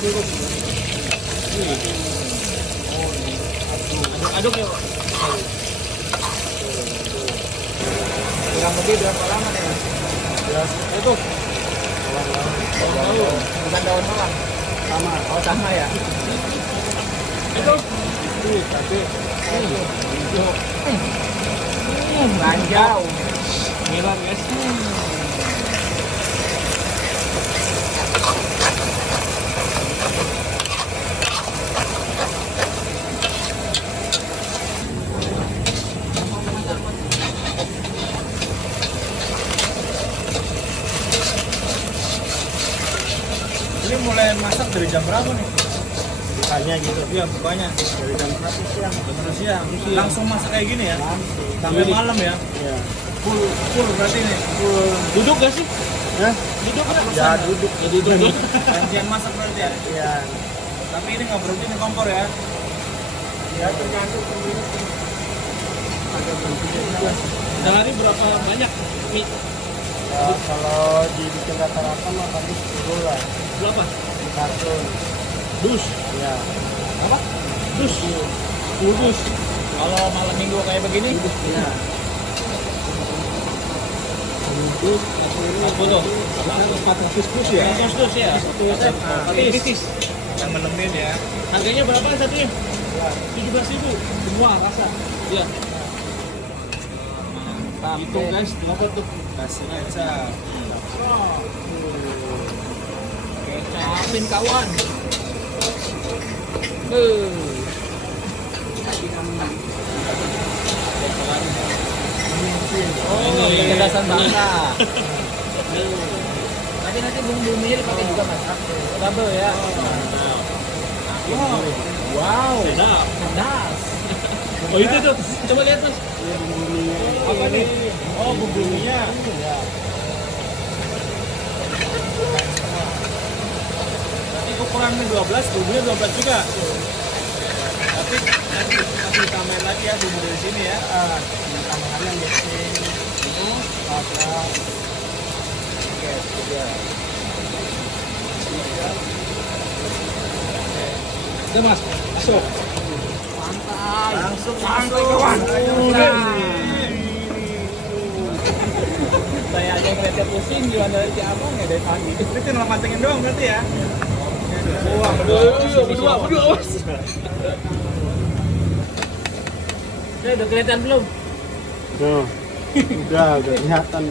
Aduk ya, Pak. Kurang lebih berapa lama nih? Itu. Bukan daun bawang. Sama. Oh sama ya. Itu. Tapi Ranjau. Gila, guys. Ini mulai masak dari jam berapa nih? bukanya gitu. Iya, bukanya Dari jam 1 siang. terus siang. Langsung masak kayak gini ya? Langsung. Sampai malam ya? Iya. Full berarti nih. Duduk gak sih? Hah? Duduk kan? Ya duduk. Ya, duduk. Gantian masak berarti ya? Iya. Tapi ini nggak berhenti nih kompor ya? Ya tergantung pemilik. Ada bentuknya juga. Sehari berapa banyak mie? Ya, kalau dibikin rata-rata mah tadi 10 lah. Berapa? Di karton. Dus. Ya. Apa? Dus. Dus. Kalau malam minggu kayak begini? Iya. Untuk Aku tuh. 400 plus ya. 100 dus ya? Kritis. Yang menemin ya? Harganya berapa satunya? 17.000. Semua rasa. Iya. Mantap. Itu guys, berapa tuh? Kasih kecap. Kecapin kawan. Oh, Ini. kecerdasan bangsa. Tapi nanti bumbu-bumbunya dipakai juga mas. Double ya. Wow. Wow. Sedap. Pedas. Oh itu tuh. Coba lihat mas. Apa nih? Oh, bumbunya. Nanti ukurannya 12, bumbunya 12 juga. Tapi nanti masih tambahin lagi ya bumbu dari sini ya. Tambahannya mixing. Itu rasa. Oke, tiga. Udah mas. Masuk. Santai. Langsung santai, kawan. Udah. Saya aja ngeliatnya pusing gimana dari abang ya dari pagi. Itu tinggal mantengin doang berarti ya. Wah, berdua. Udah kelihatan belum? Tuh. Udah kelihatan.